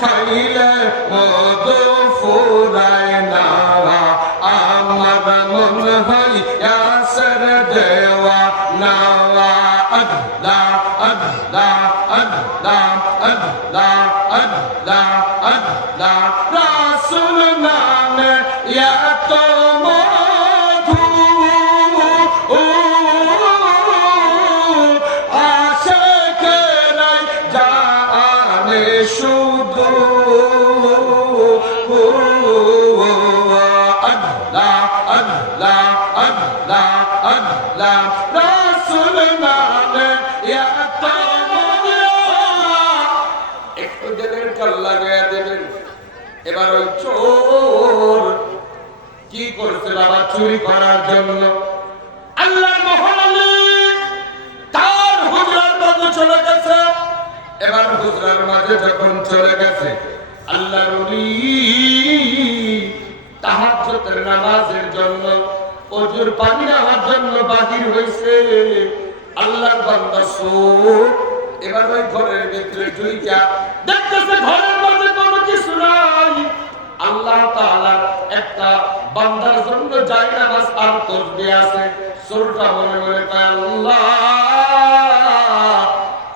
খাইলে মধু ফুরায় না আমার মন হইয়াসের দেওয়া না আল্লাহ আল্লাহ আল্লাহ আল্লাহ আল্লাহ আল্লাহ রাসূল নামে এত মধু আশিকেরাই জানে শুধু আল্লাহ আল্লাহ আল্লাহ আল্লাহ রাসূল নামে এত মধু একটু দিলের কাল্লা গায়া দেবেন। এবার ওই চোর কি করছে বাবা চুরি করার জন্য আল্লাহর মহারানী তার হুজরার মাঝে চলে গেছে। এবার হুজরার মাঝে যখন চলে গেছে আল্লাহর ওলি তাহাজ্জুদের নামাজের জন্য ওযুর পানি নেওয়ার জন্য বাহির হইছে। আল্লাহর বান্দা চোর এবার ওই ঘরের ভিতরে ঢুইকা দেখতেছে ঘরের মাঝে কোনো কিছু নাই। আল্লাহ তাআলা একটা বান্দার জন্য জায়নামাজ আর তাসবিহ আছে। চোরটা মনে মনে কয় আল্লাহ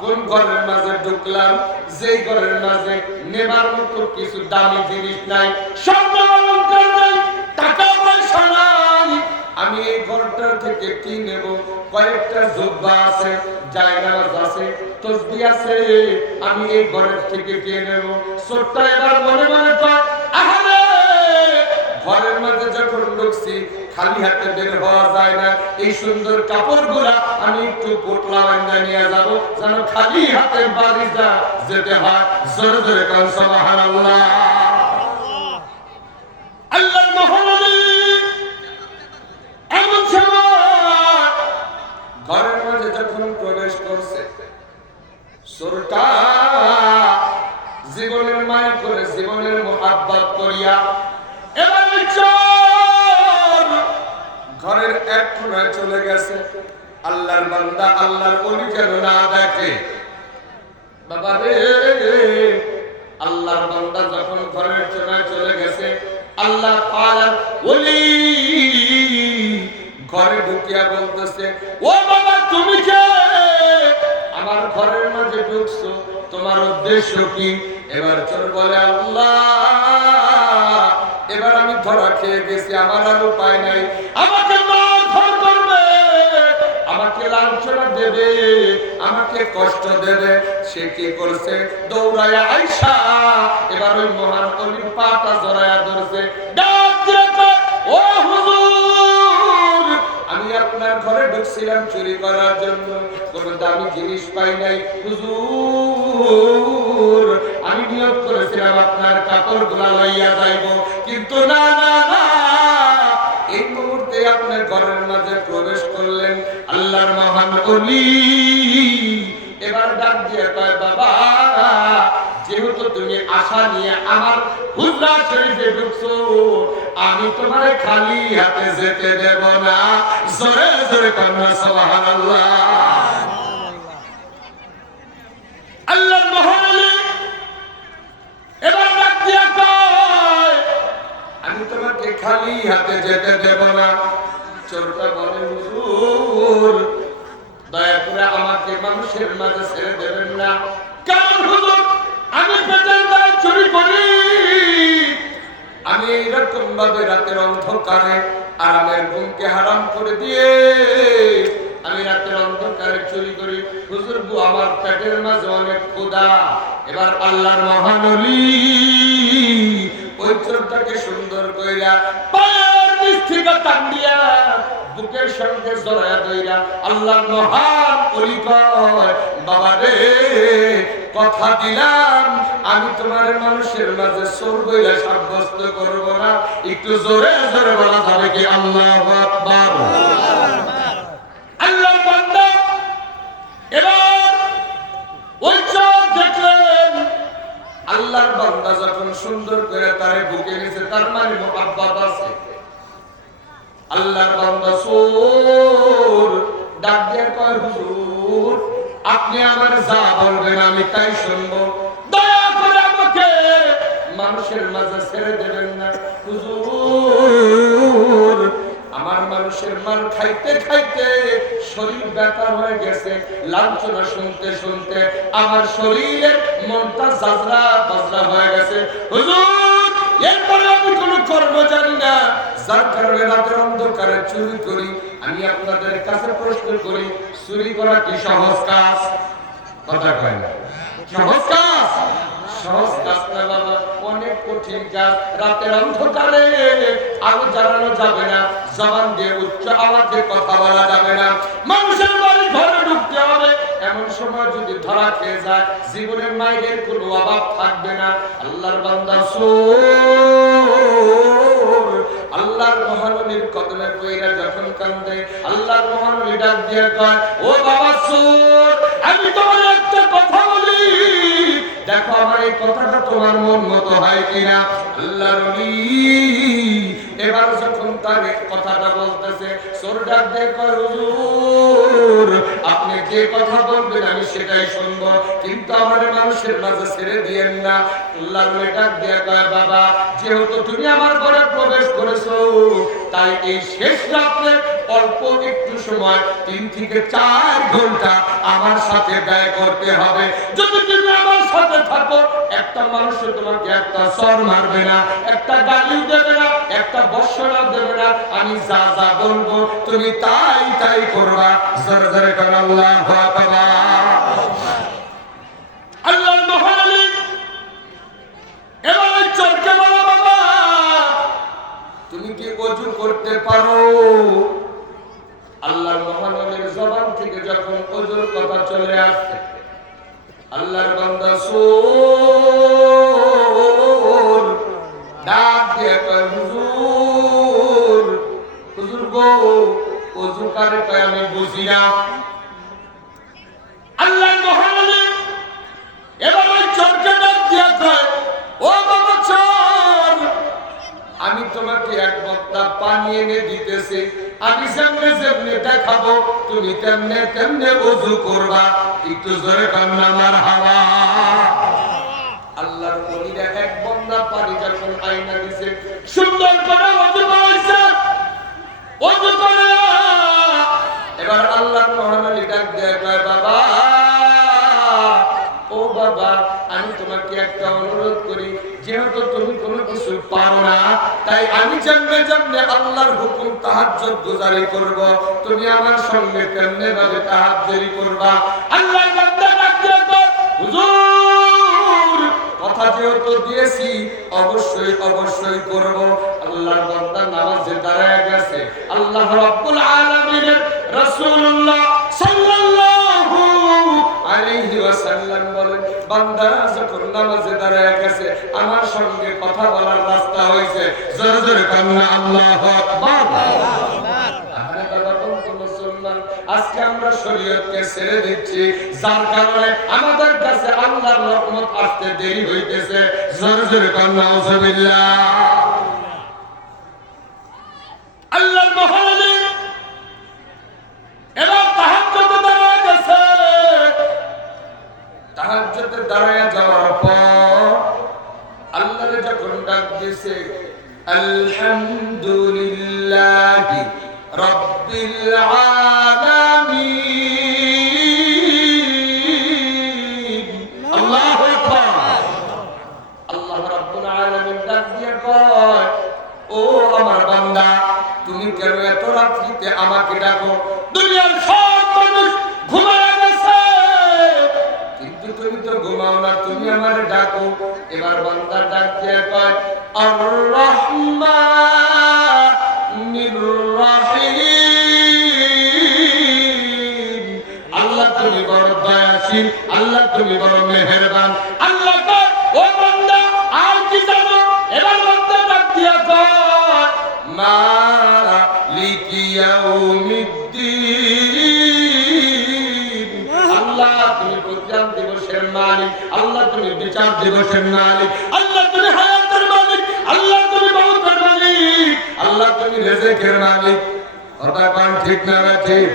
কোন ঘরের মাঝে ঢুকলাম যেই ঘরের মাঝে নেবার মতো কিছু দামি জিনিস নাই, স্বর্ণ অলংকার নাই, টাকা পয়সা নাই। আমি এই ঘরটার থেকে কি নেব? কয়েকটা জুব্বা আছে, জায়নামাজ আছে, তাসবিহ আছে, আমি এই ঘরের থেকে কি নেব? চোরটা এবার মনে মনে কয় আহারে ঘরের মধ্যে যখন ঢুকছি খালি হাতে বের হওয়া যায় না, এই সুন্দর কাপড়গুলা আমি একটু পোটলা বান্ধা নিয়ে যাব যেন খালি হাতে বাড়ি যেতে হয়। জোরে জোরে কান সুবহানাল্লাহ। আল্লাহর মহারানী এমন সময় ঘরের মধ্যে যখন প্রবেশ করছে চোরটা জীবনের মায়া করে জীবনের মুহাব্বত করিয়া এবার চোর ঘরের এক কোণায় চলে গেছে। আল্লাহর বান্দা আল্লাহর ওলি যেন না দেখে। বাবা রে আল্লাহর বান্দা যখন ঘরের কোণায় চলে গেছে আল্লাহ তাআলার ওলি ঘরে ঢুকিয়া বলতেছে ও বাবা তুমি কে? আমার ঘরের মাঝে ঢুকছো, তোমার উদ্দেশ্য কি? এবার চোর বলে আল্লাহ এবার আমি ধরা খেয়ে গেছি, আমার আর উপায় নাই, আমাকে মারধর করবে, আমাকে লাঞ্ছনা দেবে, আমাকে কষ্ট দেবে। সে কি করছে? দৌড়ায় আইসা এবার ওই মহান ওলির পাটা জড়ায়া ধরছে, ডাক দিয়ে কয় ও হুজুর আমি আপনার ঘরে ঢুকছিলাম চুরি করার জন্য, কোন দামি জিনিস পাই নাই হুজুর, আমি নিয়ত করেছিলাম আপনার কাপড়গুলা লইয়া যাইব, কিন্তু না না না এই মুহূর্তে আপনি ঘরের মাঝে প্রবেশ করলেন। আল্লাহর মহান ওলি এবার ডাক দিয়ে কয় বাবা যেহেতু তুমি আশা নিয়ে আমার হুজরা শরীফে ঢুকছো আমি তোমারে খালি হাতে যেতে দেব না। জোরে জোরে কান্না সুবহানাল্লাহ। আল্লাহর মহান ওলি এবার ডাক দিয়ে কয় আমি তোমাকে খালি হাতে যেতে দেব না। চোরটা বলে হুজুর দয়া করে আমাকে মানুষের মাঝে ছেড়ে দেবেন না, কারণ হুজুর আমি পেটের দায় চুরি করি, আমি এইরকম ভাবে রাতের অন্ধকারে আরামের ঘুমকে হারাম করে দিয়ে আমি রাতের অন্ধকারে চুরি করি। হুজুর গো আমার পেটের মাঝে অনেক ক্ষুধা। এবার আল্লাহর মহান ওলি ওই চোরটাকে সুন্দর কইরা পায়ের নিচ থেকে টান দিয়া বুকের সঙ্গে জড়ায়া দইরা আল্লাহর মহান ওলি কয় বাবা রে কথা দিলাম আমি তোমার মানুষের মাঝে চোর বইলা সাব্যস্ত করব না। একটু জোরে জোরে বলা যাবে কি আল্লাহু আকবার। আল্লাহর বান্দা এবার ওই চোর দেখলেন আল্লাহর বান্দা যখন সুন্দর করে তারে বুকে নিছে তার মানে মুহাব্বত আছে। আল্লাহর বান্দা চোর ডাক দিয়ে কয় হুজুর আপনি আমার যা বলবেন আমি তাই শুনবো, দয়া করে আমাকে মানুষের মাঝে ছেড়ে দেবেন না হুজুর। আমার মানুষের মার খাইতে খাইতে শরীর ব্যথা হয়ে গেছে, লাঞ্ছনা শুনতে শুনতে আমার শরীরের মনটা জাজরা বাজরা হয়ে গেছে হুজুর। এরপরে আমি কোনো কর্ম জানি না, যার কারণে রাতের অন্ধকারে চুরি করি। আমি আপনাদের কাছে প্রশ্ন করি, চুরি করা কি সহজ কাজ? কথা কয় না, সহজ কাজ? সহজ কাজ না বাবা, অনেক কঠিন কাজ। রাতের অন্ধকারে আলো জ্বালানো যাবে না, জবান দিয়ে উচ্চ আওয়াজে কথা বলা যাবে না, মানুষের বাড়ি ঘরে ঢুকতে হবে। এমন সময় যদি ধরা খেয়ে যায়, জীবনের মায়ের কোনো অভাব থাকবে না। আল্লাহর বান্দা আল্লাহর মহানবীর কদমে পইরা যখন কান্দে, আল্লাহর মহানবী ডাক দিয়ে কয়, ও বাবা চোর, আমি তোমার একটা কথা বলি, দেখো আমার এই কথাটা তোমার মন মতো হয় কিনা। আল্লাহর ওলি এবার যখন তার কথাটা বলতেছে, চোর ডাক দিয়ে কয়, হুজুর আপনি যে কথা বলবেন আমি সেটাই শুনবো, কিন্তু আমার মানুষের মাঝে ছেড়ে দিয়েন না। আল্লাহর ওলি ডাক দিয়ে কয়, বাবা যেহেতু তুমি আমার ঘরে প্রবেশ করেছো, তাই এই শেষ রাত্রে অল্প একটু সময় 3 থেকে 4 ঘন্টা আমার সাথে ব্যয় করতে হবে। যদি তুমি আমার সাথে থাকো, একটা মানুষ তোমাকে একটা চর মারবে না, একটা গালি দেবে না, একটা বর্ষণা দেবে না। আমি যা যা বলবো তুমি তাই তাই করবা। জোরে জোরে কর আল্লাহু আকবার। আল্লাহর মহানবী এবার চোরকে বলো, বাবা তুমি কি ওযু করতে পারো? আল্লাহর মহানবীর জবান থেকে যখন ওযুর কথা চলে আসে, আল্লাহর বান্দা চোর ডাক দিয়ে কয়, হুজুর হুজুর গো ওযু করে কয় আমি বুঝি না। আল্লাহর মহানবী এবার ওই চোরকে ডাক দিয়ে কয়, ও বাবা চোর, আমি তোমাকে এক বক্তা পানি এনে দিতেছি, আমি সামনে সামনে দেখাবো, তুমি তেমনে তেমনে ওযু করবা। একটু জোরে কান্না মারহাবা। আল্লাহর ওলিরা এক বক্তা পানি যখন আইনা দিছে, সুন্দর করে ওযু করেছে, ওযু করে এবার আল্লাহর মহানবী ডাক দিয়ে কয়, বাবা ও বাবা আমি তোমাকে একটা অনুরোধ করি, যেহেতু তুমি কোনো কিছু পারো না, তাই আমি যেমনে যেমনে আল্লাহর হুকুম তাহাজ্জুদ গুজারি করব, তুমি আমার সঙ্গে তেমনি ভাবে তাহাজ্জুদ করবা। আল্লাহর বান্দা ডাক দিয়ে কয়, হুজুর কথা যেহেতু দিয়েছি অবশ্যই অবশ্যই করব। আল্লাহর বান্দা নামাজে দাঁড়ায় গেছে, আল্লাহ রাব্বুল আলামিনের রাসূলুল্লাহ সাল্লাল্লাহু আলাইহি ওয়াসাল্লাম বলেন, বান্দা যখন নামাজে দাঁড়ায় গেছে আমার সঙ্গে কথা বলার রাস্তা হয়েছে। জোরে জোরে কান্না আল্লাহু আকবার। আরে বাবা বন্ধু মুসলমান, আজকে আমরা শরীয়তকে ছেড়ে দিচ্ছি, যার কারণে আমাদের কাছে আল্লাহর রহমত আসতে দেরি হইতেছে। জোরে জোরে কান্না আউযুবিল্লাহ। আল্লাহর মহানবী এবার তাহাজ্জুদে দাঁড়ায় গেছে। তাহাজ্জুদে দাঁড়ায় যাওয়ার পর আল্লাহরে যখন ডাক দিয়েছে, আলহামদুলিল্লাহি রাব্বিল আলামিন, আল্লাহু আকবার। আল্লাহ রাব্বুল আলামিন ডাক দিয়ে কয়, ও আমার বান্দা তুমি কেন এত রাত্রিতে আমাকে ডাকো? দুনিয়ার সব মানুষ ঘুমায় গেছে, কিন্তু তুমি তো ঘুমাও না, তুমি আমারে ডাকো। এবার বান্দা ডাক দিয়ে কয়, আর রহমানির রহিম, আল্লাহ তুমি বড় দয়াশীল, আল্লাহ তুমি বড় মেহেরবান। আল্লাহ কয়, ও বান্দা আর কি জানো? এবার বান্দা ডাক দিয়ে কয়, মালিকি ইয়াউমিদ্দিন, আল্লাহ তুমি প্রতিদান দিবসের মালিক, আল্লাহ তুমি বিচার দিবসের মালিক, আল্লাহ তুমি হায়াতের মালিক, আল্লাহ তুমি মওতের মালিক, আল্লাহ তুমি রিজিকের মালিক। কথা কোন ঠিক না ঠিক?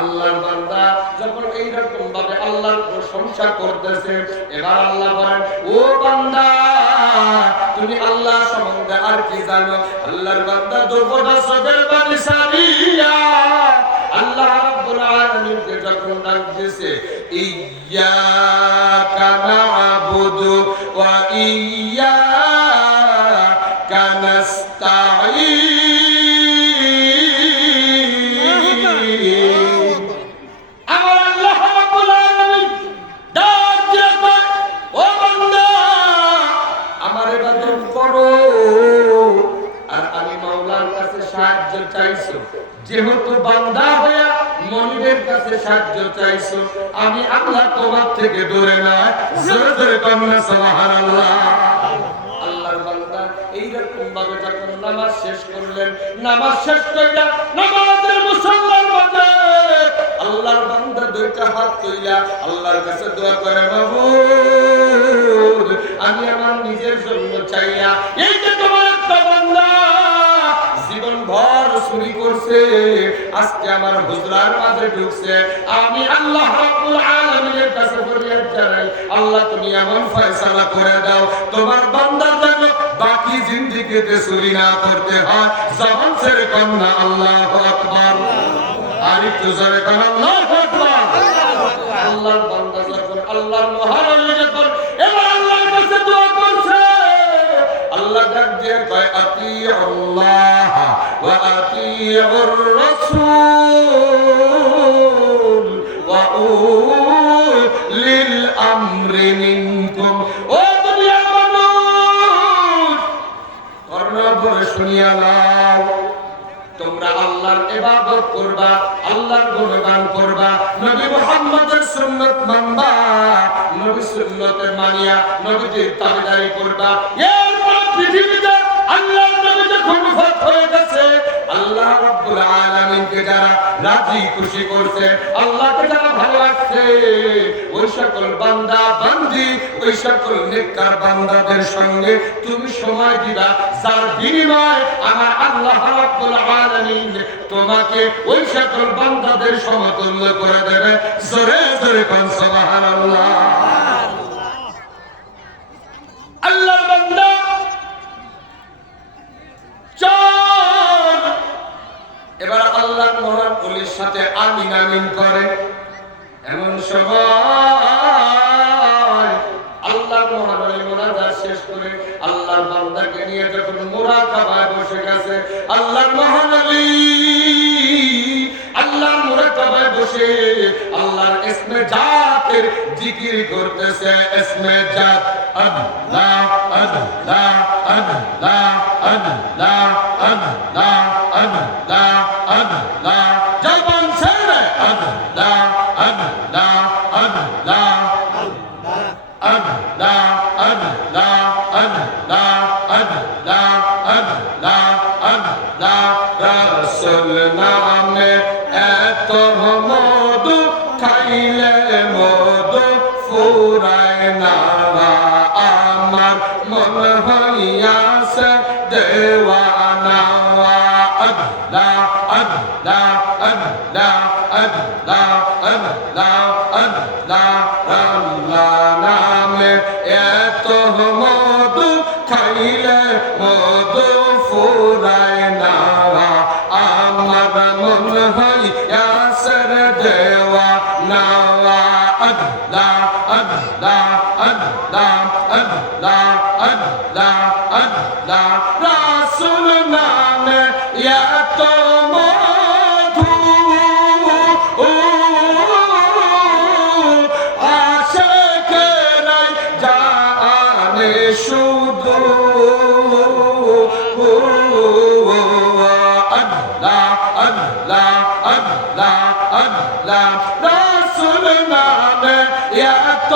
আল্লাহর বান্দা যখন এইরকম ভাবে আল্লাহর প্রশংসা করতেছে, এবার আল্লাহ বলেন, ও বান্দা জানো আল্লাহর বান্দা দুর্বটা চোখের পানি সারিয়া আল্লাহ রাব্বুল আলামিনকে যখন ডাক দিয়েছে ইয়্যাকা না'বুদু ওয়া ইয়্যাকা নাস্তাঈন আমার আল্লাহ রাব্বুল আলামিন ডাক দিয়ে কয় ও বান্দা আমার ইবাদত করো আর আমি মাওলার কাছে সাহায্য চাইছো যেহেতু বান্দা হয়ে মনিবের কাছে সাহায্য চাইছো আমি আল্লাহ তোমার থেকে দূরে না জোরে জোরে কন্যা সুবহানাল্লাহ আল্লাহর বান্দা এইরকম ভাবে যখন নামাজ শেষ করলেন নামাজ শেষ কইরা নামাজের মুসল্লার মাঝে আল্লাহর বান্দা দুইটা হাত তুইলা আল্লাহর কাছে দোয়া করে মাবুদ আমি আমার নিজের জন্য চাইয়া এই যে তোমার একটা বান্দা জীবন ভর চুরি করছে আজকে আমার হুজরার মাঝে ঢুকছে আমি আল্লাহ রাব্বুল আলামিনের কাছে ফরিয়াদ জানাই আল্লাহ তুমি এমন ফয়সালা করে দাও তোমার বান্দার যেন বাকি জিন্দেগিতে চুরি না করতে হয় জবান ছেড়ে কম না আল্লাহু আকবার আর একটু জোরে কম আল্লাহু আকবার আল্লাহর বান্দা যখন আল্লাহর মহান যখন এবার আল্লাহর কাছে দোয়া করছে আল্লাহ ডাক দিয়ে কয় আতিউল্লাহ ওয়া আতিউর রাসূল ওয়া উলিল আমরি মিনকুম ও দুনিয়ার মানুষ কর্ণ ভরে শুনিয়া নাও তোমরা আল্লাহর ইবাদত করবা আল্লাহর গুণগান করবা নবী মুহাম্মদের সুন্নাত মানবা নবী সুন্নতে মানিয়া নবীর তাবেদারি করবা এরপর পৃথিবীতে আল্লাহর নবী যখন ওফাত হয়ে গেছে আল্লাহ রাব্বুল আলামিনকে যারা রাজি খুশি করছে আল্লাহকে যারা ভালোবাসছে ওই সকল বান্দা বান্দি ওই সকল নেককার বান্দাদের সঙ্গে তুমি সময় দিবা যার বিনিময়ে আমার আল্লাহ রাব্বুল আলামিন তোমাকে ওই সকল বান্দাদের সমতুল্য করে দেবে জোরে জোরে কোন সুবহানাল্লাহ আল্লাহর বান্দা চল এবার আল্লাহর মহান ওলির সাথে আমিন আমিন করে এমন সময় আল্লাহর মহান ওলি মুনাজাত শেষ করে আল্লাহর বান্দাকে নিয়ে যখন মুরাকাবায় বসে গেছে আল্লাহর মহান ওলি আল্লাহর মুরাকাবায় বসে আল্লাহর ইসমে জাতের জিকির করতেছে ইসমে জাত আল্লাহ আল্লাহ আল্লাহ আল্লাহ আল্লাহ আল্লাহ আল্লাহ জবান ছেড়ে আল্লাহ আল্লাহ আল্লাহ আল্লাহ আল্লাহ আল্লাহ আল্লাহ আল্লাহ আল্লাহ রাসূল নামে এত মধু খাইলে মধু ফুরায় না আমার মন হইয়াছে দেওয়ানা আল্লাহ আল্লাহ আল্লাহ আল্লাহ আল্লাহ আল্লাহ আল্লাহ নামে এত মধু খাইলে মধু ফুরায় না আমার মন হইয়াছে দেওয়ানা আল্লাহ আল্লাহ আল্লাহ আল্লাহ আল্লাহ আল্লাহ রাসূল নামে এত মধু আশিকেরাই জানে শুধু আল্লাহ আল্লাহ আল্লাহ আল্লাহ রাসূল নামে এত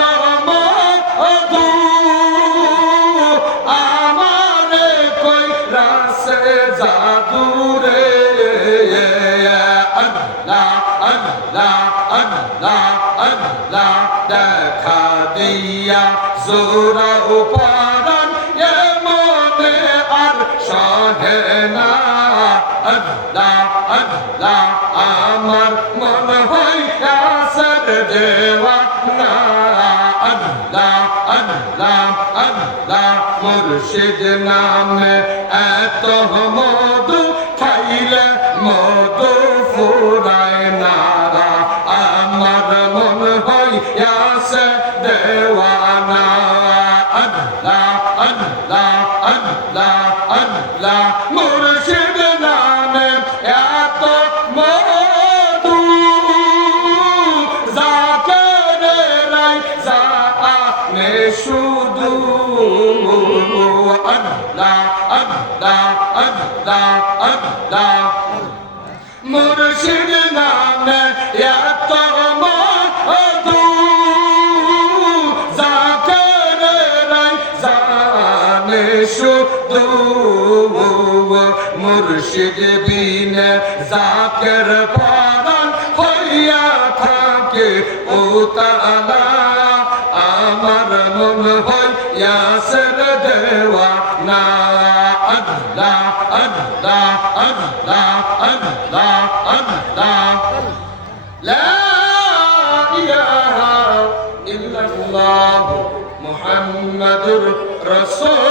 মধু আমারে কই রাসে জাদু রে আল্লাহ আল্লাহ আল্লাহ আল্লাহ দেখা দিয়া জোরা উপাদান এ মনে আর সহে না আল্লাহ আল্লাহ আমার মন হইয়াছে দেওয়ানা আল্লাহ আল্লাহ আল্লাহ আল্লাহ মুর্শিদ নামে এত মধু খাইলে মধু ফুরায় না আমার মন হইয়াছে দেওয়ানা আল্লাহ আল্লাহ আল্লাহ আল্লাহ মুর্শিদ নামে এত মধু জাকেরেরাই জানে শুধু আল্লাহ আল্লাহ আল্লাহ আল্লাহ মুর্শিদ নামে এত মধু জাকেরেরাই জানে শুধু মুর্শিদ বিনে জাকের পরাণ হইয়া থাকে উতালা আমার মন হইয়াছে দেওয়ানা আল্লাহ আল্লাহ আল্লাহ আল্লাহ আল্লাহ লা ইলাহা ইল্লাল্লাহ মুহাম্মাদুর রাসূল